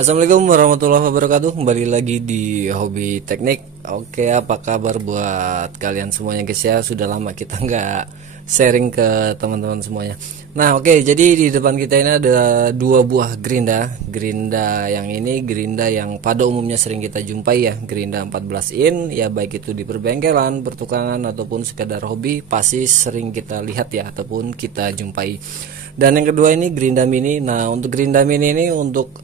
Assalamualaikum warahmatullahi wabarakatuh. Kembali lagi di Hobi Teknik. Oke, apa kabar buat kalian semuanya guys ya? Sudah lama kita nggak sharing ke teman-teman semuanya. Nah oke, jadi di depan kita ini ada dua buah gerinda. Gerinda yang ini gerinda yang pada umumnya sering kita jumpai ya, gerinda 14 in ya, baik itu di perbengkelan, pertukangan ataupun sekedar hobi, pasti sering kita lihat ya ataupun kita jumpai. Dan yang kedua ini gerinda mini. Nah untuk gerinda mini ini untuk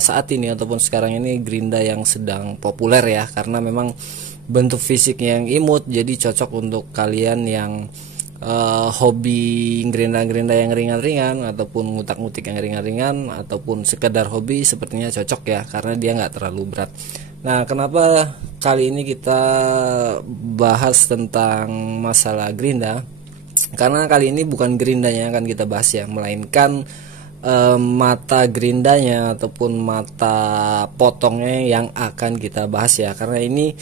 saat ini ataupun sekarang ini gerinda yang sedang populer ya, karena memang bentuk fisiknya yang imut, jadi cocok untuk kalian yang hobi gerinda-gerinda yang ringan-ringan ataupun ngutak-ngutik yang ringan-ringan ataupun sekedar hobi, sepertinya cocok ya karena dia nggak terlalu berat. Nah kenapa kali ini kita bahas tentang masalah gerinda? Karena kali ini bukan gerindanya yang akan kita bahas ya, melainkan mata gerindanya ataupun mata potongnya yang akan kita bahas ya. Karena ini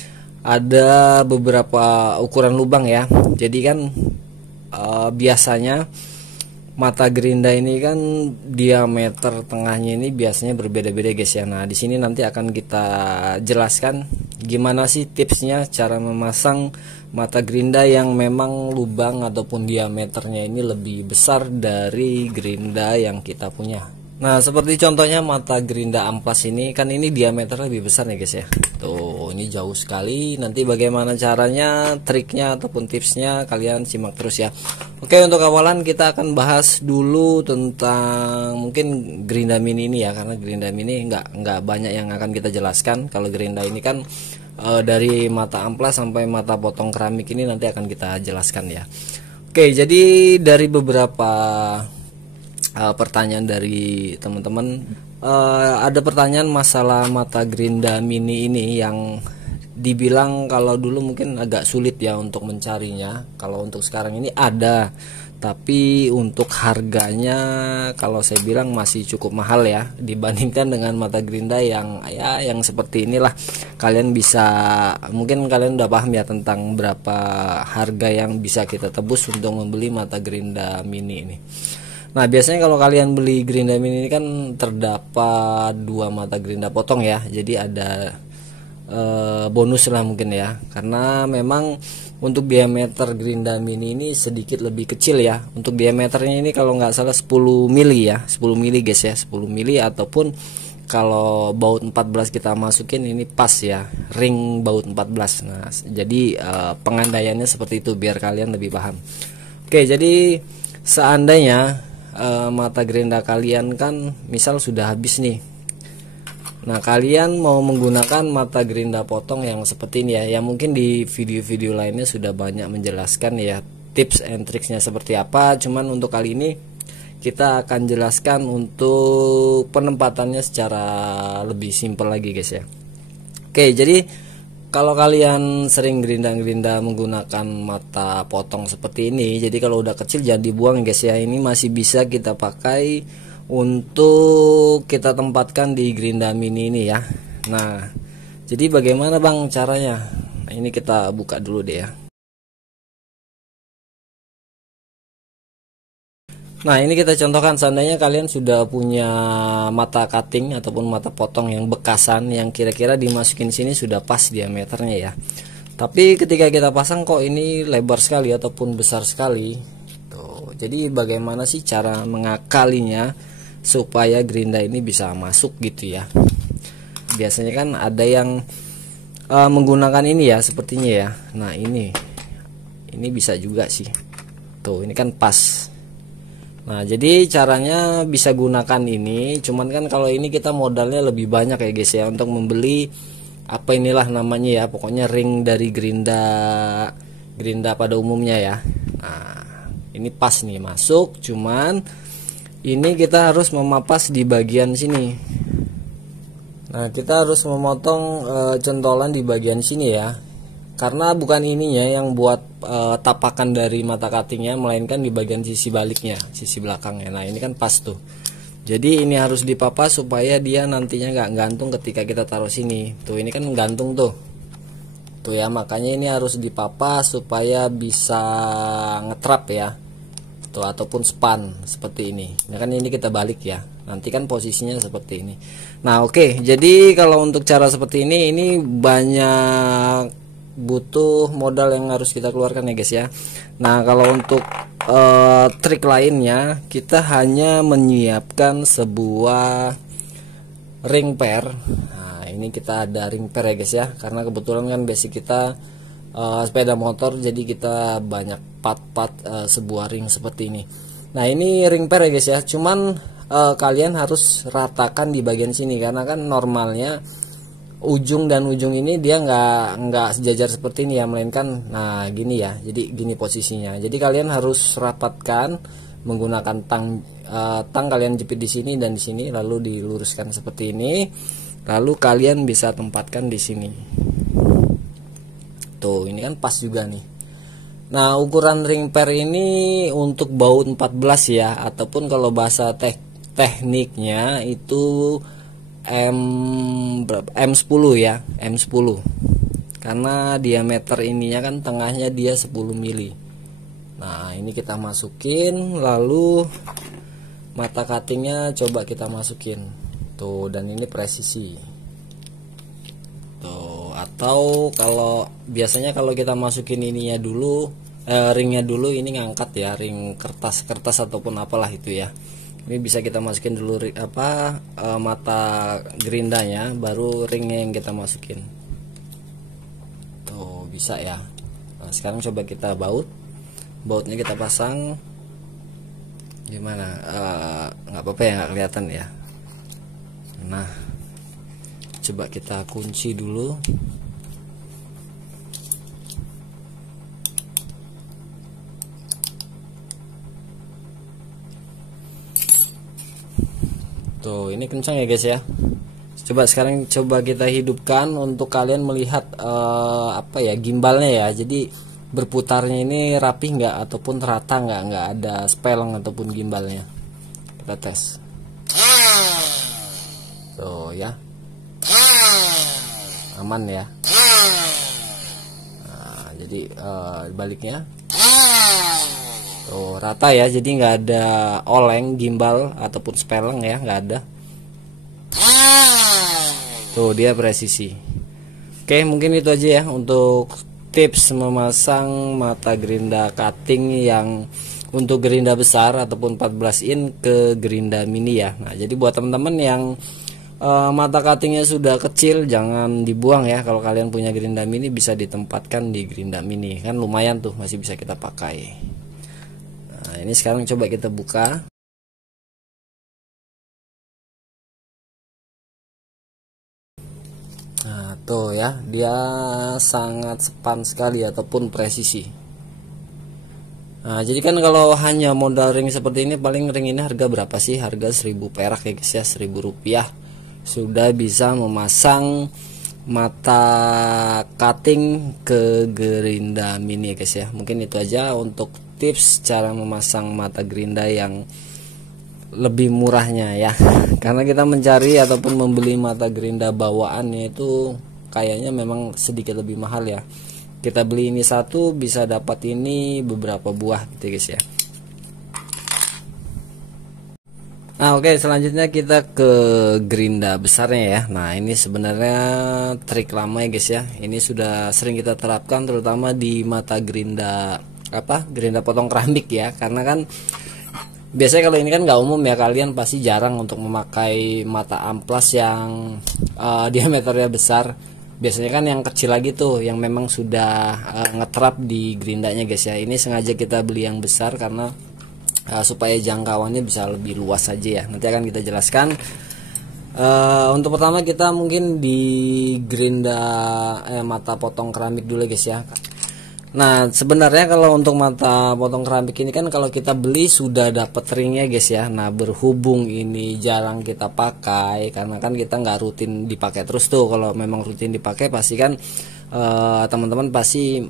ada beberapa ukuran lubang ya. Jadi kan biasanya mata gerinda ini kan diameter tengahnya ini biasanya berbeda-beda guys ya. Nah di sini nanti akan kita jelaskan gimana sih tipsnya cara memasang mata gerinda yang memang lubang ataupun diameternya ini lebih besar dari gerinda yang kita punya. Nah seperti contohnya mata gerinda amplas ini kan, ini diameternya lebih besar nih guys ya. Tuh ini jauh sekali. Nanti bagaimana caranya, triknya ataupun tipsnya, kalian simak terus ya. Oke, untuk awalan kita akan bahas dulu tentang mungkin gerinda mini ini ya, karena gerinda mini nggak banyak yang akan kita jelaskan. Kalau gerinda ini kan dari mata amplas sampai mata potong keramik ini nanti akan kita jelaskan ya. Oke, jadi dari beberapa pertanyaan dari teman-teman, ada pertanyaan masalah mata gerinda mini ini yang dibilang kalau dulu mungkin agak sulit ya untuk mencarinya. Kalau untuk sekarang ini ada, tapi untuk harganya kalau saya bilang masih cukup mahal ya dibandingkan dengan mata gerinda yang ya yang seperti inilah. Kalian bisa, mungkin kalian udah paham ya tentang berapa harga yang bisa kita tebus untuk membeli mata gerinda mini ini. Nah biasanya kalau kalian beli gerinda mini ini kan terdapat dua mata gerinda potong ya, jadi ada bonus lah mungkin ya, karena memang untuk diameter gerinda mini ini sedikit lebih kecil ya. Untuk diameternya ini kalau nggak salah 10 mili ya, 10 mili guys ya, 10 mili, ataupun kalau baut 14 kita masukin ini pas ya, ring baut 14. Nah jadi pengandaiannya seperti itu biar kalian lebih paham. Oke, jadi seandainya mata gerinda kalian kan misal sudah habis nih, nah kalian mau menggunakan mata gerinda potong yang seperti ini ya, yang mungkin di video-video lainnya sudah banyak menjelaskan ya tips and tricksnya seperti apa. Cuman untuk kali ini kita akan jelaskan untuk penempatannya secara lebih simpel lagi guys ya. Oke, jadi kalau kalian sering gerinda-gerinda menggunakan mata potong seperti ini, jadi kalau udah kecil jangan dibuang guys ya. Ini masih bisa kita pakai untuk kita tempatkan di gerinda mini ini ya. Nah jadi bagaimana bang caranya? Nah, ini kita buka dulu deh ya. Nah ini kita contohkan, seandainya kalian sudah punya mata cutting ataupun mata potong yang bekasan, yang kira-kira dimasukin sini sudah pas diameternya ya, tapi ketika kita pasang kok ini lebar sekali ataupun besar sekali tuh. Jadi bagaimana sih cara mengakalinya supaya gerinda ini bisa masuk gitu ya? Biasanya kan ada yang menggunakan ini ya sepertinya ya. Nah ini bisa juga sih tuh, ini kan pas. Nah jadi caranya bisa gunakan ini, cuman kan kalau ini kita modalnya lebih banyak ya guys ya, untuk membeli apa inilah namanya ya, pokoknya ring dari gerinda pada umumnya ya. Nah ini pas nih masuk, cuman ini kita harus memapas di bagian sini. Nah kita harus memotong centolan di bagian sini ya, karena bukan ininya yang buat tapakan dari mata cuttingnya, melainkan di bagian sisi baliknya, sisi belakangnya. Nah ini kan pas tuh, jadi ini harus dipapas supaya dia nantinya nggak gantung ketika kita taruh sini. Tuh ini kan gantung tuh ya, makanya ini harus dipapas supaya bisa ngetrap ya tuh, ataupun span seperti ini. Nah kan ini kita balik ya, Nanti kan posisinya seperti ini. Nah oke, jadi kalau untuk cara seperti ini banyak butuh modal yang harus kita keluarkan ya guys ya. Nah kalau untuk trik lainnya, kita hanya menyiapkan sebuah ring pair. Nah ini kita ada ring pair ya guys ya, karena kebetulan kan basic kita sepeda motor, jadi kita banyak part-part sebuah ring seperti ini. Nah ini ring pair ya guys ya, cuman kalian harus ratakan di bagian sini, karena kan normalnya ujung dan ujung ini dia nggak sejajar seperti ini ya, melainkan nah gini ya, jadi gini posisinya. Jadi kalian harus rapatkan menggunakan tang kalian jepit di sini dan di sini, lalu diluruskan seperti ini, lalu kalian bisa tempatkan di sini. Tuh ini kan pas juga nih. Nah ukuran ring pair ini untuk baut 14 ya, ataupun kalau bahasa tekniknya itu M10 ya, M10, karena diameter ininya kan tengahnya dia 10 mili. Nah ini kita masukin, lalu mata cuttingnya coba kita masukin tuh, dan ini presisi tuh. Atau kalau biasanya kalau kita masukin ininya dulu, ringnya dulu, ini ngangkat ya, ring kertas ataupun apalah itu ya. Ini bisa kita masukin dulu mata gerindanya, baru ringnya yang kita masukin tuh, bisa ya. Nah sekarang coba kita bautnya kita pasang. Gimana, nggak apa-apa ya, nggak kelihatan ya. Nah coba kita kunci dulu. Tuh ini kencang ya guys ya. Coba sekarang kita hidupkan untuk kalian melihat gimbalnya ya. Jadi berputarnya ini rapi nggak, ataupun rata nggak ada speleng ataupun gimbalnya. Kita tes. Tuh ya, aman ya. Nah, jadi baliknya tuh rata ya, jadi nggak ada oleng, gimbal ataupun speleng ya, nggak ada. Tuh dia presisi. Oke mungkin itu aja ya untuk tips memasang mata gerinda cutting yang untuk gerinda besar ataupun 14 in ke gerinda mini ya. Nah jadi buat teman-teman yang mata cuttingnya sudah kecil, jangan dibuang ya. Kalau kalian punya gerinda mini, bisa ditempatkan di gerinda mini, kan lumayan tuh, masih bisa kita pakai. Nah ini sekarang coba kita buka. Nah tuh ya, dia sangat sepan sekali ataupun presisi. Nah jadi kan kalau hanya modal ring seperti ini, paling ring ini harga berapa sih? Harga 1000 perak ya guys ya, 1000 rupiah sudah bisa memasang mata cutting ke gerinda mini ya guys ya. Mungkin itu aja untuk tips cara memasang mata gerinda yang lebih murahnya ya. Karena kita mencari ataupun membeli mata gerinda bawaannya itu kayaknya memang sedikit lebih mahal ya. Kita beli ini satu, bisa dapat ini beberapa buah gitu guys ya. Nah oke, selanjutnya kita ke gerinda besarnya ya. Nah ini sebenarnya trik lama ya guys ya. Ini sudah sering kita terapkan terutama di mata gerinda gerinda potong keramik ya. Karena kan biasanya kalau ini kan nggak umum ya, kalian pasti jarang untuk memakai mata amplas yang diameternya besar. Biasanya kan yang kecil lagi tuh, yang memang sudah ngetrap di gerindanya guys ya. Ini sengaja kita beli yang besar karena supaya jangkauannya bisa lebih luas saja ya. Nanti akan kita jelaskan. Untuk pertama kita mungkin di gerinda mata potong keramik dulu guys ya. Nah sebenarnya kalau untuk mata potong keramik ini kan kalau kita beli sudah dapat ringnya guys ya. Nah berhubung ini jarang kita pakai, karena kan kita nggak rutin dipakai terus tuh. Kalau memang rutin dipakai pasti kan teman-teman pasti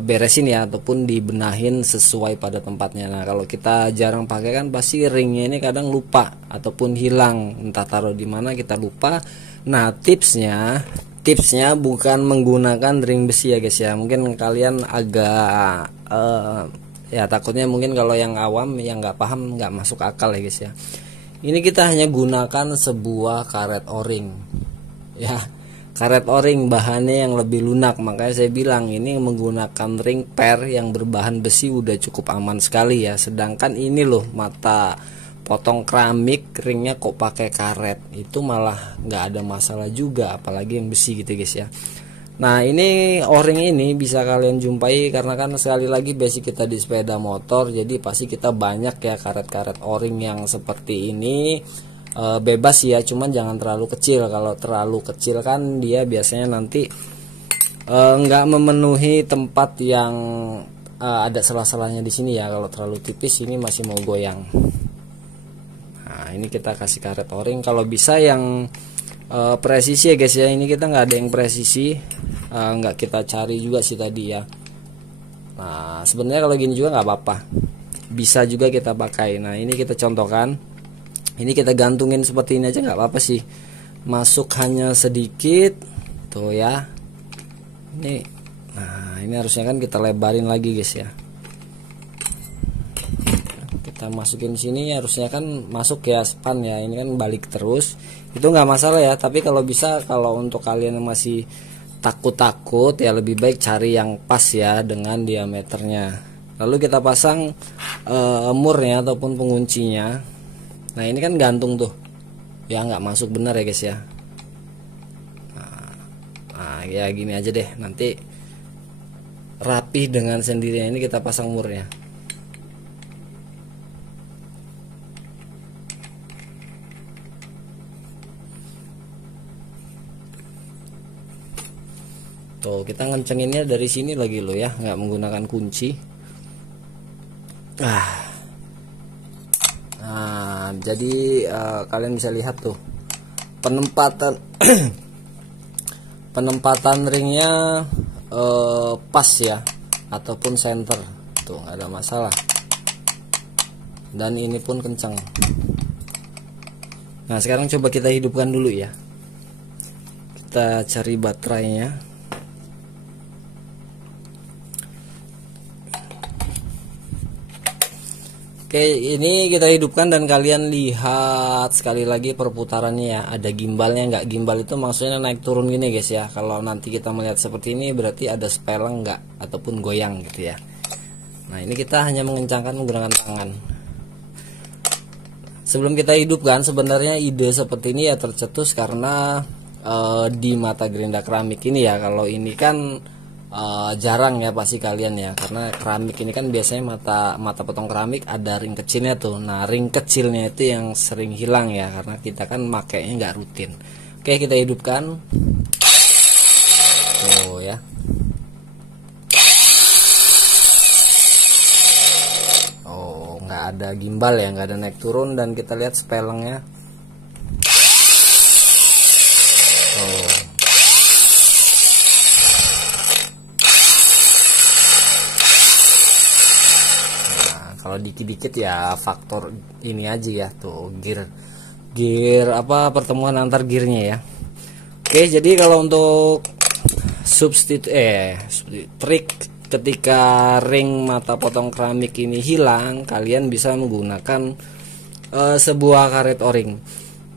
beresin ya, ataupun dibenahin sesuai pada tempatnya. Nah kalau kita jarang pakai kan pasti ringnya ini kadang lupa ataupun hilang, entah taruh di mana kita lupa. Nah tipsnya bukan menggunakan ring besi ya guys ya. Mungkin kalian agak ya takutnya mungkin kalau yang awam yang nggak paham, nggak masuk akal ya guys ya. Ini kita hanya gunakan sebuah karet o-ring ya, karet o-ring bahannya yang lebih lunak, makanya saya bilang ini menggunakan ring per yang berbahan besi udah cukup aman sekali ya. Sedangkan ini loh mata potong keramik ringnya kok pakai karet, itu malah nggak ada masalah juga, apalagi yang besi gitu guys ya. Nah ini o-ring ini bisa kalian jumpai karena kan sekali lagi basic kita di sepeda motor, jadi pasti kita banyak ya karet-karet o-ring yang seperti ini. Bebas ya, cuman jangan terlalu kecil. Kalau terlalu kecil kan dia biasanya nanti nggak memenuhi tempat yang ada salah-salahnya di sini ya. Kalau terlalu tipis ini masih mau goyang. Nah ini kita kasih karet o-ring, kalau bisa yang presisi ya guys ya. Ini kita nggak ada yang presisi, nggak kita cari juga sih tadi ya. Nah sebenarnya kalau gini juga nggak apa-apa, bisa juga kita pakai. Nah ini kita contohkan, ini kita gantungin seperti ini aja nggak apa-apa sih, masuk hanya sedikit tuh ya. Nah ini harusnya kan kita lebarin lagi guys ya, kita masukin sini, harusnya kan masuk ya span ya. Ini kan balik terus, itu nggak masalah ya. Tapi kalau bisa, kalau untuk kalian yang masih takut-takut ya, lebih baik cari yang pas ya dengan diameternya. Lalu kita pasang murnya ataupun penguncinya. Nah ini kan gantung tuh ya, nggak masuk benar ya guys ya. Nah ya gini aja deh, nanti rapih dengan sendirinya. Ini kita pasang murnya. Tuh kita ngencenginnya dari sini lagi loh ya, nggak menggunakan kunci. Nah jadi kalian bisa lihat tuh penempatan penempatan ringnya pas ya, ataupun center tuh nggak ada masalah. Dan ini pun kencang. Nah sekarang coba kita hidupkan dulu ya, kita cari baterainya. Oke, ini kita hidupkan dan kalian lihat sekali lagi perputarannya ya. Ada gimbalnya nggak? Gimbal itu maksudnya naik turun gini guys ya. Kalau nanti kita melihat seperti ini berarti ada speleng nggak ataupun goyang gitu ya. Nah ini kita hanya mengencangkan menggunakan tangan. Sebelum kita hidupkan, sebenarnya ide seperti ini ya tercetus karena di mata gerinda keramik ini ya. Kalau ini kan jarang ya pasti kalian ya, karena keramik ini kan biasanya mata potong keramik ada ring kecilnya tuh. Nah ring kecilnya itu yang sering hilang ya, karena kita kan makainya nggak rutin. Oke kita hidupkan tuh ya. Oh nggak ada gimbal ya, nggak ada naik turun, dan kita lihat spelengnya. Kalau dikit-dikit ya faktor ini aja ya, tuh gear apa, pertemuan antar gearnya ya. Oke jadi kalau untuk trik ketika ring mata potong keramik ini hilang, kalian bisa menggunakan sebuah karet o-ring.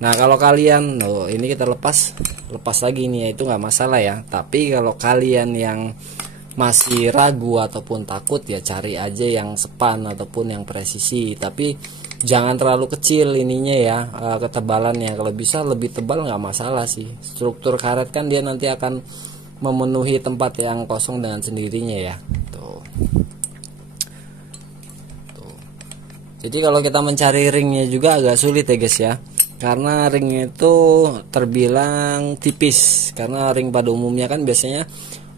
Nah kalau kalian ini kita lepas lagi nih ya, itu nggak masalah ya. Tapi kalau kalian yang masih ragu ataupun takut ya, cari aja yang sepan ataupun yang presisi, tapi jangan terlalu kecil ininya ya, ketebalannya. Kalau bisa lebih tebal nggak masalah sih. Struktur karet kan dia nanti akan memenuhi tempat yang kosong dengan sendirinya ya. Tuh. Jadi kalau kita mencari ringnya juga agak sulit ya guys ya, karena ringnya itu terbilang tipis. Karena ring pada umumnya kan biasanya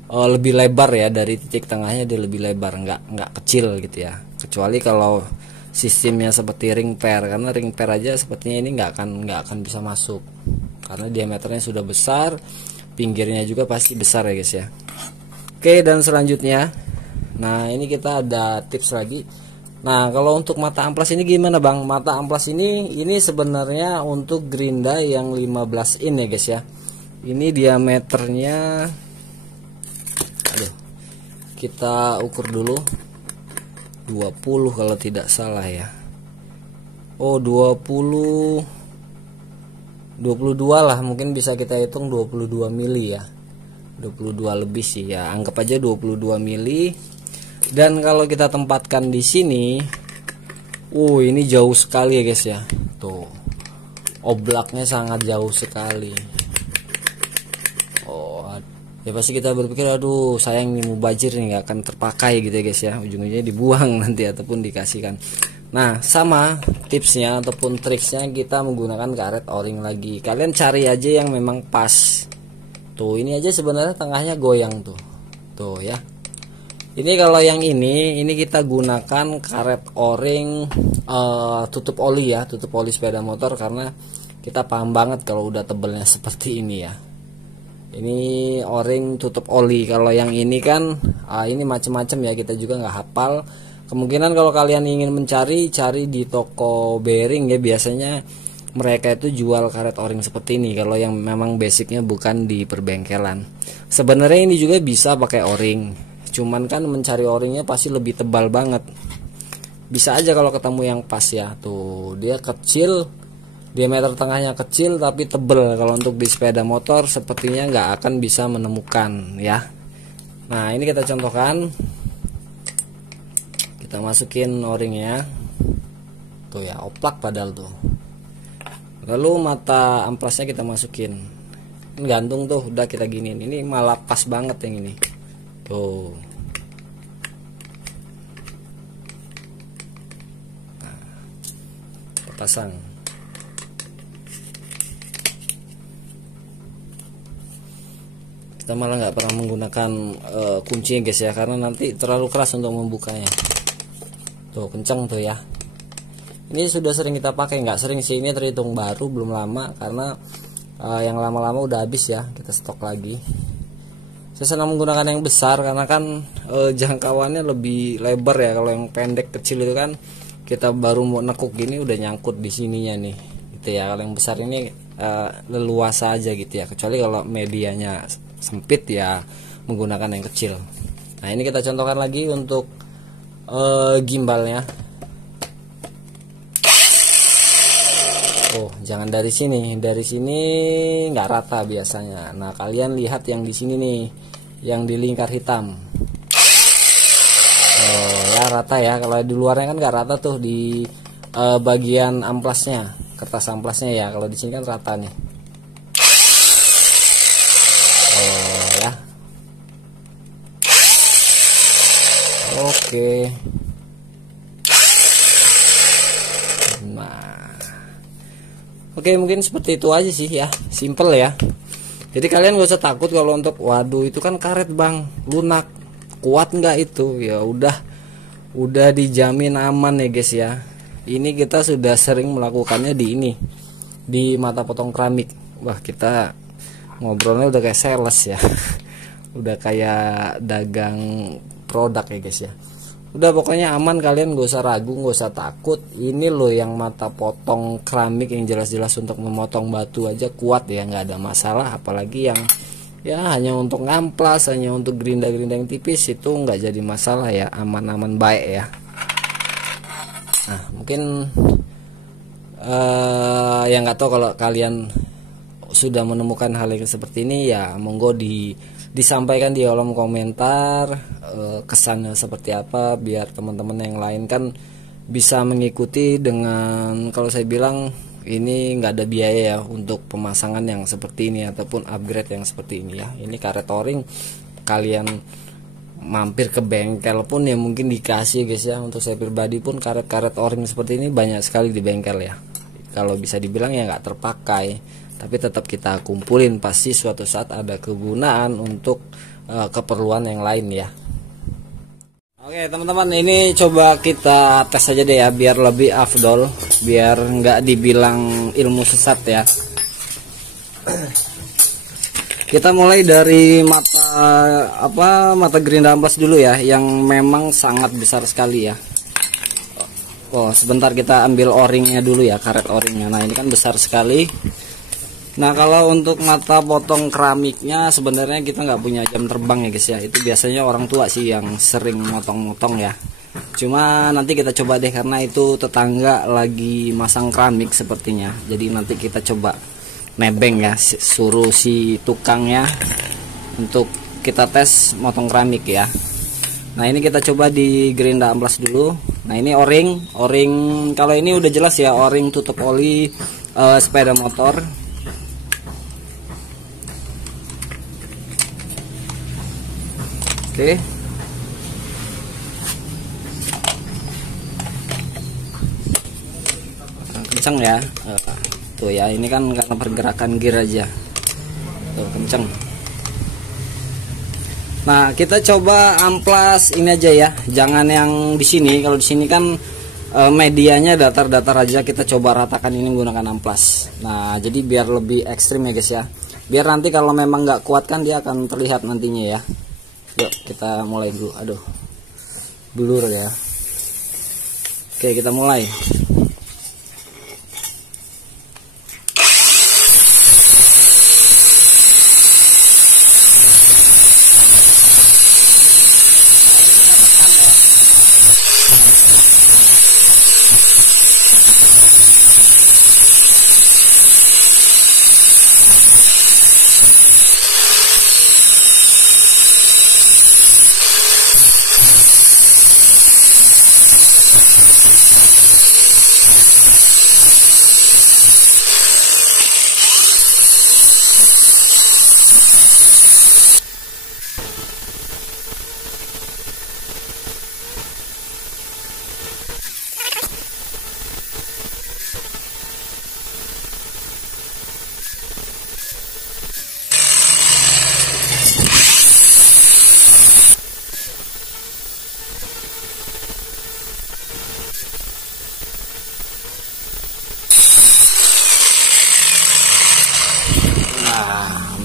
lebih lebar ya, dari titik tengahnya dia lebih lebar, nggak kecil gitu ya. Kecuali kalau sistemnya seperti ring per, karena ring per aja sepertinya ini nggak akan bisa masuk karena diameternya sudah besar, pinggirnya juga pasti besar ya guys ya. Oke dan selanjutnya, nah ini kita ada tips lagi. Nah kalau untuk mata amplas ini gimana bang? Mata amplas ini sebenarnya untuk gerinda yang 15 in ya guys ya. Ini diameternya, kita ukur dulu 20 kalau tidak salah ya. Oh 22 lah, mungkin bisa kita hitung 22 mili ya, 22 lebih sih ya, anggap aja 22 mili. Dan kalau kita tempatkan di sini, ini jauh sekali ya guys ya, tuh oblaknya sangat jauh sekali. Ya pasti kita berpikir, aduh sayang nih mubazir nih, nggak akan terpakai gitu ya guys ya, ujung-ujungnya dibuang nanti ataupun dikasihkan. Nah sama tipsnya ataupun triksnya, kita menggunakan karet o-ring lagi. Kalian cari aja yang memang pas. Tuh ini aja sebenarnya tengahnya goyang tuh ya. Ini kalau yang ini kita gunakan karet o-ring tutup oli ya, tutup oli sepeda motor, karena kita paham banget kalau udah tebelnya seperti ini ya. Ini o-ring tutup oli. Kalau yang ini kan ini macam-macam ya, kita juga nggak hafal. Kemungkinan kalau kalian ingin mencari, cari di toko bearing ya, biasanya mereka itu jual karet o-ring seperti ini. Kalau yang memang basicnya bukan di perbengkelan. Sebenarnya ini juga bisa pakai o-ring, cuman kan mencari o-ringnya pasti lebih tebal banget. Bisa aja kalau ketemu yang pas ya. Tuh dia kecil, diameter tengahnya kecil tapi tebel. Kalau untuk di sepeda motor sepertinya nggak akan bisa menemukan ya. Nah ini kita contohkan, kita masukin o-ringnya tuh ya, oplak padahal tuh. Lalu mata amplasnya kita masukin, gantung tuh, udah kita giniin. Ini malah pas banget yang ini tuh. Nah, kita pasang. Kita malah nggak pernah menggunakan kunci guys ya, karena nanti terlalu keras untuk membukanya. Tuh kencang tuh ya. Ini sudah sering kita pakai, nggak sering sih, ini terhitung baru, belum lama, karena yang lama-lama udah habis ya, kita stok lagi. Saya senang menggunakan yang besar karena kan jangkauannya lebih lebar ya. Kalau yang pendek kecil itu kan kita baru mau nekuk gini udah nyangkut di sininya nih gitu ya. Kalau yang besar ini leluasa aja gitu ya, kecuali kalau medianya sempit ya menggunakan yang kecil. Nah ini kita contohkan lagi untuk gimbalnya. Oh jangan dari sini nggak rata biasanya. Nah kalian lihat yang di sini nih, yang di lingkar hitam. Oh ya rata ya. Kalau di luarnya kan nggak rata tuh, di bagian amplasnya, kertas amplasnya ya. Kalau di sini kan rata nih. Oh ya. Oke. Oke mungkin seperti itu aja sih ya, simple ya. Jadi kalian gak usah takut kalau untuk waduh itu kan karet bang, lunak, kuat nggak itu, ya udah dijamin aman ya guys ya. Ini kita sudah sering melakukannya di ini, di mata potong keramik. Wah kita ngobrolnya udah kayak sales ya. Udah kayak dagang produk ya guys ya. Udah pokoknya aman, kalian gak usah ragu, gak usah takut. Ini loh yang mata potong keramik yang jelas-jelas untuk memotong batu aja kuat ya, nggak ada masalah. Apalagi yang ya hanya untuk ngamplas, hanya untuk gerinda-gerinda yang tipis, itu nggak jadi masalah ya, aman-aman baik ya. Nah mungkin yang nggak tahu kalau kalian sudah menemukan hal yang seperti ini ya, monggo disampaikan di kolom komentar kesannya seperti apa, biar teman-teman yang lain kan bisa mengikuti dengan, kalau saya bilang ini nggak ada biaya ya untuk pemasangan yang seperti ini ataupun upgrade yang seperti ini ya. Ini karet o-ring, kalian mampir ke bengkel pun ya mungkin dikasih guys ya. Untuk saya pribadi pun karet-karet o-ring seperti ini banyak sekali di bengkel ya. Kalau bisa dibilang ya nggak terpakai, tapi tetap kita kumpulin, pasti suatu saat ada kegunaan untuk keperluan yang lain ya. Oke teman-teman, ini coba kita tes aja deh ya, biar lebih afdol, biar nggak dibilang ilmu sesat ya. Kita mulai dari mata gerinda amplas dulu ya, yang memang sangat besar sekali ya. Oh sebentar, kita ambil o-ringnya dulu ya, karet o-ringnya. Nah ini kan besar sekali. Nah kalau untuk mata potong keramiknya sebenarnya kita nggak punya jam terbang ya guys ya. Itu biasanya orang tua sih yang sering motong-motong ya. Cuma nanti kita coba deh, karena itu tetangga lagi masang keramik sepertinya. Jadi nanti kita coba nebeng ya, suruh si tukangnya untuk kita tes motong keramik ya. Nah ini kita coba di gerinda amplas dulu. Nah ini o-ring kalau ini udah jelas ya, o-ring tutup oli sepeda motor. Oke. Kenceng ya, tuh ya, ini kan karena pergerakan gear aja, tuh kenceng. Nah kita coba amplas ini aja ya, jangan yang di sini. Kalau di sini kan medianya datar-datar aja, kita coba ratakan ini menggunakan amplas. Nah jadi biar lebih ekstrim ya guys ya, biar nanti kalau memang nggak kuat kan dia akan terlihat nantinya ya. Yuk kita mulai dulu. Aduh, blur ya. Oke kita mulai.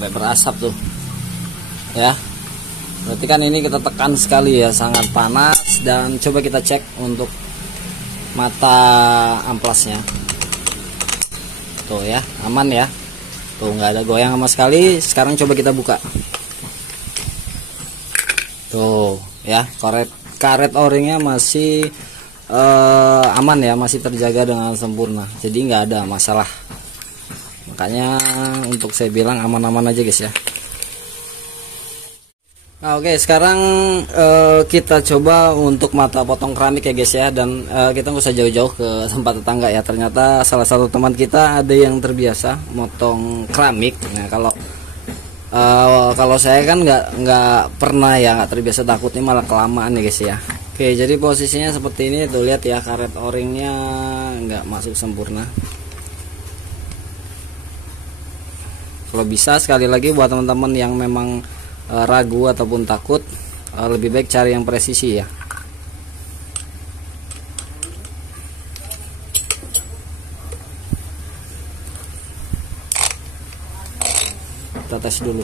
Sampai berasap tuh ya, berarti kan ini kita tekan sekali ya, sangat panas. Dan coba kita cek untuk mata amplasnya, tuh ya, aman ya, tuh nggak ada goyang sama sekali. Sekarang coba kita buka, tuh ya, karet o-ringnya masih aman ya, masih terjaga dengan sempurna, jadi nggak ada masalah. Makanya untuk saya bilang aman-aman aja guys ya. Nah, oke, sekarang kita coba untuk mata potong keramik ya guys ya. Dan kita nggak usah jauh-jauh ke tempat tetangga ya. Ternyata salah satu teman kita ada yang terbiasa motong keramik. Nah kalau saya kan nggak pernah ya, nggak terbiasa, takutnya malah kelamaan ya guys ya. Oke, jadi posisinya seperti ini tuh, lihat ya, karet o-ringnya nggak masuk sempurna. Kalau bisa sekali lagi buat teman-teman yang memang ragu ataupun takut, lebih baik cari yang presisi ya. Kita tes dulu.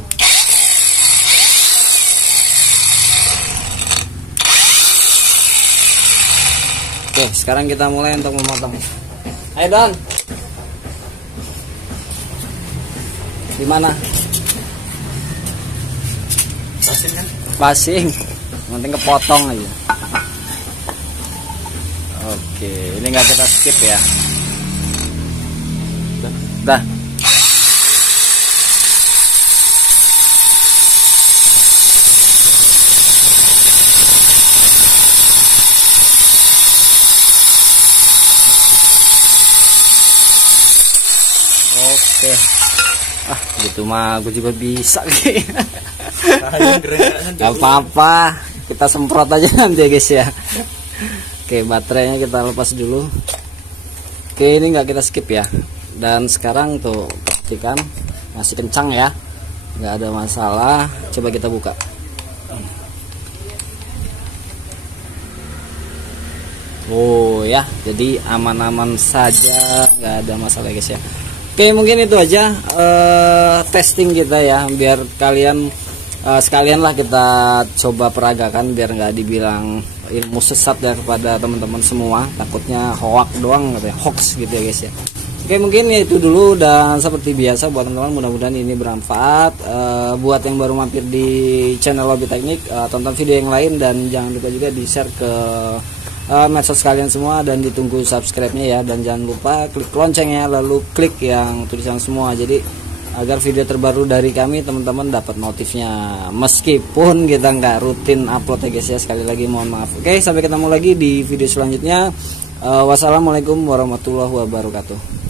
Oke, sekarang kita mulai untuk memotong. Ayo Don. Di mana? Pasing kan? Pasing. Penting kepotong aja. Oke, ini nggak kita skip ya. Dah. Oke. Gitu mah gue juga bisa. Gak apa-apa, kita semprot aja nanti ya guys ya. Oke, baterainya kita lepas dulu. Oke, ini nggak kita skip ya. Dan sekarang tuh perhatikan, masih kencang ya, nggak ada masalah. Coba kita buka. Oh ya, jadi aman-aman saja, nggak ada masalah guys ya. Oke, mungkin itu aja testing kita ya, biar kalian sekalian lah kita coba peragakan, biar nggak dibilang ilmu sesat ya kepada teman-teman semua, takutnya hoax doang katanya, hoax gitu ya guys ya. Oke, mungkin itu dulu, dan seperti biasa buat teman-teman, mudah-mudahan ini bermanfaat. Buat yang baru mampir di channel Lobby Teknik, tonton video yang lain dan jangan lupa juga di share ke medsos kalian semua, dan ditunggu subscribe-nya ya, dan jangan lupa klik loncengnya lalu klik yang tulisan semua, jadi agar video terbaru dari kami teman-teman dapat notifnya, meskipun kita nggak rutin upload ya guys ya. Sekali lagi mohon maaf. Oke, sampai ketemu lagi di video selanjutnya. Wassalamualaikum warahmatullahi wabarakatuh.